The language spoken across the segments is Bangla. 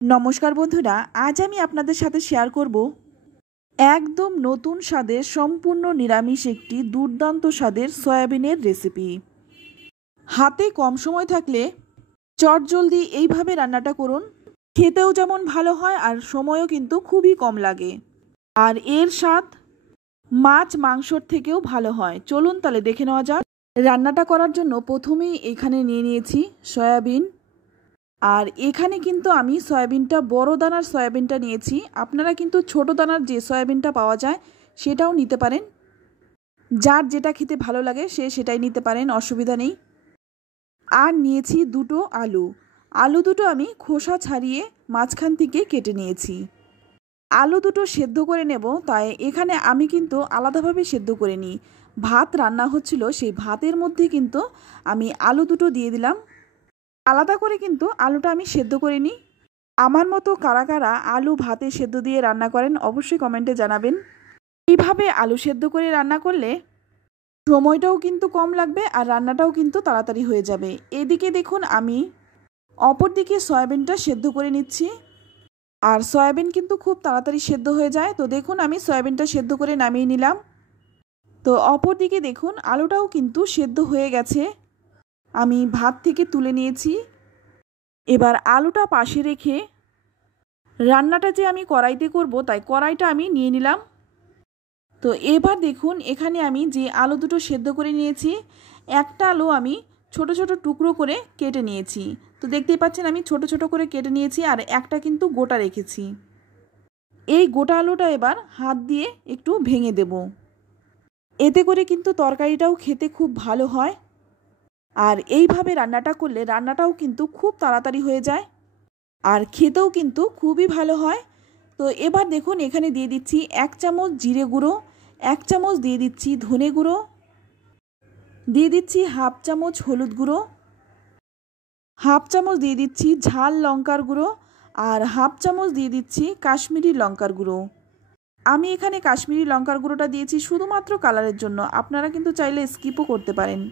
নমস্কার বন্ধুরা, আজ আমি আপনাদের সাথে শেয়ার করব একদম নতুন স্বাদের সম্পূর্ণ নিরামিষ একটি দুর্দান্ত স্বাদের সয়াবিনের রেসিপি। হাতে কম সময় থাকলে চটজলদি এইভাবে রান্নাটা করুন। খেতেও যেমন ভালো হয় আর সময়ও কিন্তু খুবই কম লাগে, আর এর স্বাদ মাছ মাংসর থেকেও ভালো হয়। চলুন তাহলে দেখে নেওয়া যাক। রান্নাটা করার জন্য প্রথমেই এখানে নিয়ে নিয়েছি সয়াবিন। আর এখানে কিন্তু আমি সয়াবিনটা বড় দানার সয়াবিনটা নিয়েছি। আপনারা কিন্তু ছোট দানার যে সয়াবিনটা পাওয়া যায় সেটাও নিতে পারেন। যার যেটা খেতে ভালো লাগে সে সেটাই নিতে পারেন, অসুবিধা নেই। আর নিয়েছি দুটো আলু। আলু দুটো আমি খোসা ছাড়িয়ে মাঝখান থেকে কেটে নিয়েছি। আলু দুটো সেদ্ধ করে নেব, তাই এখানে আমি কিন্তু আলাদাভাবে সেদ্ধ করে নিই। ভাত রান্না হচ্ছিল, সেই ভাতের মধ্যে কিন্তু আমি আলু দুটো দিয়ে দিলাম। আলাদা করে কিন্তু আলুটা আমি সেদ্ধ করে নিই। আমার মতো কারা কারা আলু ভাতে সেদ্ধ দিয়ে রান্না করেন অবশ্যই কমেন্টে জানাবেন। এইভাবে আলু সেদ্ধ করে রান্না করলে সময়টাও কিন্তু কম লাগবে আর রান্নাটাও কিন্তু তাড়াতাড়ি হয়ে যাবে। এদিকে দেখুন আমি অপর দিকে সয়াবিনটা সেদ্ধ করে নিচ্ছি। আর সয়াবিন কিন্তু খুব তাড়াতাড়ি সেদ্ধ হয়ে যায়। তো দেখুন আমি সয়াবিনটা সেদ্ধ করে নামিয়ে নিলাম। তো অপর দিকে দেখুন আলুটাও কিন্তু সেদ্ধ হয়ে গেছে। আমি ভাত থেকে তুলে নিয়েছি। এবার আলুটা পাশে রেখে রান্নাটা যে আমি কড়াইতে করব তাই কড়াইটা আমি নিয়ে নিলাম। তো এবার দেখুন এখানে আমি যে আলু দুটো সেদ্ধ করে নিয়েছি, একটা আলু আমি ছোট ছোট টুকরো করে কেটে নিয়েছি। তো দেখতেই পাচ্ছেন আমি ছোট ছোট করে কেটে নিয়েছি, আর একটা কিন্তু গোটা রেখেছি। এই গোটা আলুটা এবার হাত দিয়ে একটু ভেঙে দেব। এতে করে কিন্তু তরকারিটাও খেতে খুব ভালো হয়। আর এইভাবে রান্নাটা করলে রান্নাটাও কিন্তু খুব তাড়াতাড়ি হয়ে যায় আর খেতেও কিন্তু খুবই ভালো হয়। তো এবার দেখুন এখানে দিয়ে দিচ্ছি 1 চামচ জিরে গুঁড়ো, 1 চামচ দিয়ে দিচ্ছি ধনে গুঁড়ো, দিয়ে দিচ্ছি হাফ চামচ হলুদ গুঁড়ো, হাফ চামচ দিয়ে দিচ্ছি ঝাল লঙ্কার গুঁড়ো, আর হাফ চামচ দিয়ে দিচ্ছি কাশ্মীরি লঙ্কার গুঁড়ো। আমি এখানে কাশ্মীরি লঙ্কার গুঁড়োটা দিয়েছি শুধুমাত্র কালারের জন্য, আপনারা কিন্তু চাইলে স্কিপও করতে পারেন।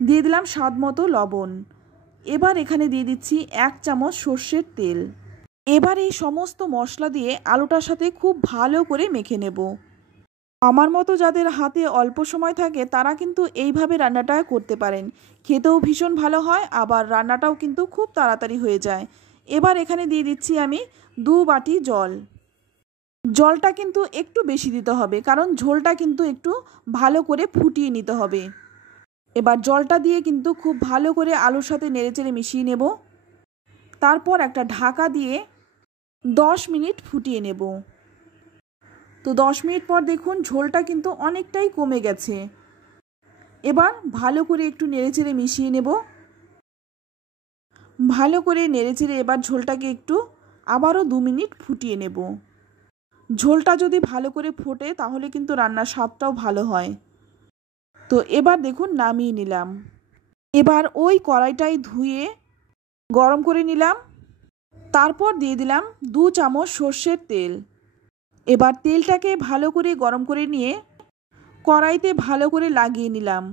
দিয়ে দিলাম স্বাদ মতো লবণ। এবার এখানে দিয়ে দিচ্ছি 1 চামচ সর্ষের তেল। এবার এই সমস্ত মশলা দিয়ে আলুটার সাথে খুব ভালো করে মেখে নেব। আমার মতো যাদের হাতে অল্প সময় থাকে তারা কিন্তু এইভাবে রান্নাটা করতে পারেন। খেতেও ভীষণ ভালো হয়, আবার রান্নাটাও কিন্তু খুব তাড়াতাড়ি হয়ে যায়। এবার এখানে দিয়ে দিচ্ছি আমি 2 বাটি জল। জলটা কিন্তু একটু বেশি দিতে হবে, কারণ ঝোলটা কিন্তু একটু ভালো করে ফুটিয়ে নিতে হবে। এবার জলটা দিয়ে কিন্তু খুব ভালো করে আলুর সাথে নেড়েচেড়ে মিশিয়ে নেব। তারপর একটা ঢাকা দিয়ে 10 মিনিট ফুটিয়ে নেব। তো 10 মিনিট পর দেখুন ঝোলটা কিন্তু অনেকটাই কমে গেছে। এবার ভালো করে একটু নেড়েচেড়ে মিশিয়ে নেব। ভালো করে নেড়েচেড়ে এবার ঝোলটাকে একটু আবারও 2 মিনিট ফুটিয়ে নেব। ঝোলটা যদি ভালো করে ফোটে তাহলে কিন্তু রান্নার স্বাদটাও ভালো হয়। তো এবার দেখুন নামিয়ে নিলাম। এবার ওই কড়াইটাই ধুয়ে গরম করে নিলাম। তারপর দিয়ে দিলাম 2 চামচ সর্ষের তেল। এবার তেলটাকে ভালো করে গরম করে নিয়ে কড়াইতে ভালো করে লাগিয়ে নিলাম।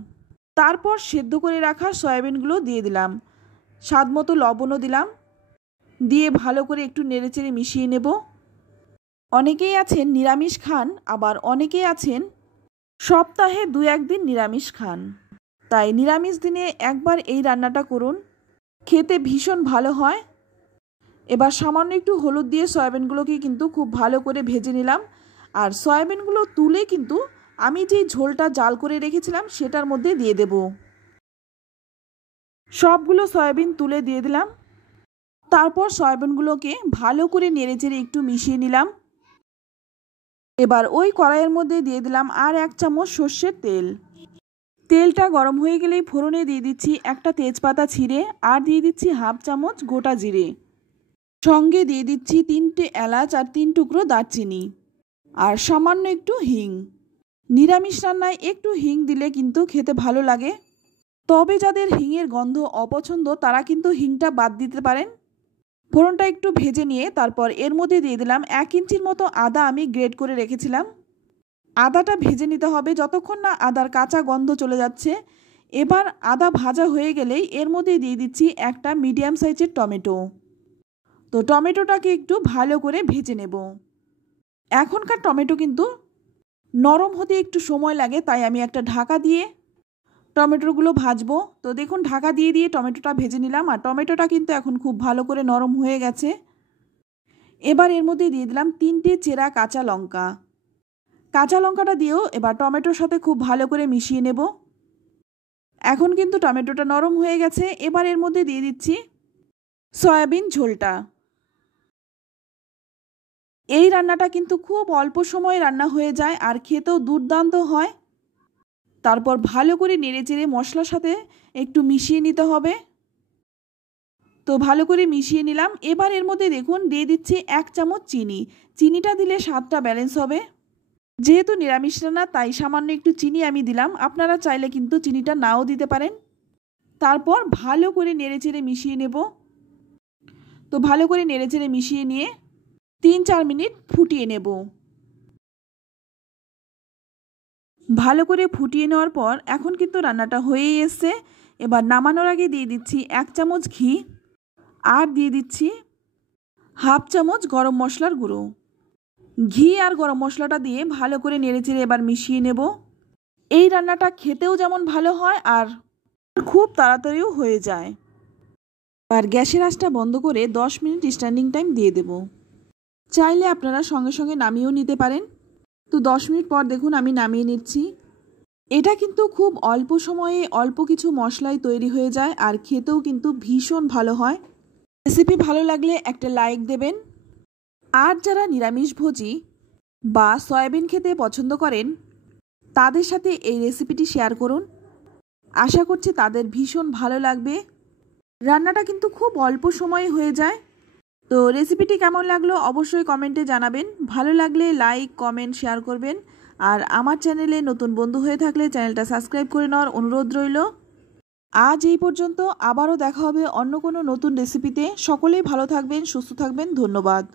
তারপর সেদ্ধ করে রাখা সয়াবিনগুলো দিয়ে দিলাম। স্বাদ মতো লবণও দিলাম। দিয়ে ভালো করে একটু নেড়েচেড়ে মিশিয়ে নেব। অনেকেই আছেন নিরামিষ খান, আবার অনেকেই আছেন সপ্তাহে 2-1 দিন নিরামিষ খান। তাই নিরামিষ দিনে একবার এই রান্নাটা করুন, খেতে ভীষণ ভালো হয়। এবার সামান্য একটু হলুদ দিয়ে সয়াবিনগুলোকে কিন্তু খুব ভালো করে ভেজে নিলাম। আর সয়াবিনগুলো তুলে কিন্তু আমি যে ঝোলটা জাল করে রেখেছিলাম সেটার মধ্যে দিয়ে দেব। সবগুলো সয়াবিন তুলে দিয়ে দিলাম। তারপর সয়াবিনগুলোকে ভালো করে নেড়েচেড়ে একটু মিশিয়ে নিলাম। এবার ওই কড়াইয়ের মধ্যে দিয়ে দিলাম আর 1 চামচ সর্ষের তেল। তেলটা গরম হয়ে গেলেই ফোড়নে দিয়ে দিচ্ছি একটা তেজপাতা ছিঁড়ে, আর দিয়ে দিচ্ছি হাফ চামচ গোটা জিরে। সঙ্গে দিয়ে দিচ্ছি 3টে এলাচ আর 3 টুকরো দারচিনি, আর সামান্য একটু হিং। নিরামিষ রান্নায় একটু হিং দিলে কিন্তু খেতে ভালো লাগে। তবে যাদের হিংয়ের গন্ধ অপছন্দ তারা কিন্তু হিংটা বাদ দিতে পারেন। ফোড়নটা একটু ভেজে নিয়ে তারপর এর মধ্যে দিয়ে দিলাম 1 ইঞ্চির মতো আদা আমি গ্রেট করে রেখেছিলাম। আদাটা ভেজে নিতে হবে যতক্ষণ না আদার কাঁচা গন্ধ চলে যাচ্ছে। এবার আদা ভাজা হয়ে গেলেই এর মধ্যে দিয়ে দিচ্ছি একটা মিডিয়াম সাইজের টমেটো। তো তো টমেটোটাকে একটু ভালো করে ভেজে নেব। এখনকার টমেটো কিন্তু নরম হতে একটু সময় লাগে, তাই আমি একটা ঢাকা দিয়ে টমেটোগুলো ভাজবো। তো দেখুন ঢাকা দিয়ে দিয়ে টমেটোটা ভেজে নিলাম, আর টমেটোটা কিন্তু এখন খুব ভালো করে নরম হয়ে গেছে। এবার এর মধ্যে দিয়ে দিলাম 3টে চেরা কাঁচা লঙ্কা। কাঁচা লঙ্কাটা দিয়েও এবার টমেটোর সাথে খুব ভালো করে মিশিয়ে নেব। এখন কিন্তু টমেটোটা নরম হয়ে গেছে। এবার এর মধ্যে দিয়ে দিচ্ছি সয়াবিন ঝোলটা। এই রান্নাটা কিন্তু খুব অল্প সময়ে রান্না হয়ে যায় আর খেতেও দুর্দান্ত হয়। তারপর ভালো করে নেড়েচেড়ে মশলার সাথে একটু মিশিয়ে নিতে হবে। তো ভালো করে মিশিয়ে নিলাম। এবার এর মধ্যে দেখুন দিয়ে দিচ্ছি 1 চামচ চিনি। চিনিটা দিলে স্বাদটা ব্যালেন্স হবে। যেহেতু নিরামিষ রান্না তাই সামান্য একটু চিনি আমি দিলাম, আপনারা চাইলে কিন্তু চিনিটা নাও দিতে পারেন। তারপর ভালো করে নেড়েচেড়ে মিশিয়ে নেব। তো ভালো করে নেড়েচেড়ে মিশিয়ে নিয়ে 3-4 মিনিট ফুটিয়ে নেব। ভালো করে ফুটিয়ে নেওয়ার পর এখন কিন্তু রান্নাটা হয়েই এসছে। এবার নামানোর আগে দিয়ে দিচ্ছি 1 চামচ ঘি, আর দিয়ে দিচ্ছি 1/2 চামচ গরম মশলার গুঁড়ো। ঘি আর গরম মশলাটা দিয়ে ভালো করে নেড়েচেড়ে এবার মিশিয়ে নেব। এই রান্নাটা খেতেও যেমন ভালো হয় আর খুব তাড়াতাড়িও হয়ে যায়। আর গ্যাসের আঁচটা বন্ধ করে 10 মিনিট স্ট্যান্ডিং টাইম দিয়ে দেব। চাইলে আপনারা সঙ্গে সঙ্গে নামিয়েও নিতে পারেন। তো 10 মিনিট পর দেখুন আমি নামিয়ে নিচ্ছি। এটা কিন্তু খুব অল্প সময়ে অল্প কিছু মশলায় তৈরি হয়ে যায় আর খেতেও কিন্তু ভীষণ ভালো হয়। রেসিপি ভালো লাগলে একটা লাইক দেবেন। আর যারা নিরামিষভোজী বা সয়াবিন খেতে পছন্দ করেন তাদের সাথে এই রেসিপিটি শেয়ার করুন। আশা করছি তাদের ভীষণ ভালো লাগবে। রান্নাটা কিন্তু খুব অল্প সময়ে হয়ে যায়। তো রেসিপিটি কেমন লাগলো অবশ্যই কমেন্টে জানাবেন। ভালো লাগলে লাইক, কমেন্ট, শেয়ার করবেন। আর আমার চ্যানেলে নতুন বন্ধু হয়ে থাকলে চ্যানেলটা সাবস্ক্রাইব করে নেওয়ার অনুরোধ রইল। আজ এই পর্যন্ত, আবারও দেখা হবে অন্য কোনো নতুন রেসিপিতে। সকলেই ভালো থাকবেন, সুস্থ থাকবেন। ধন্যবাদ।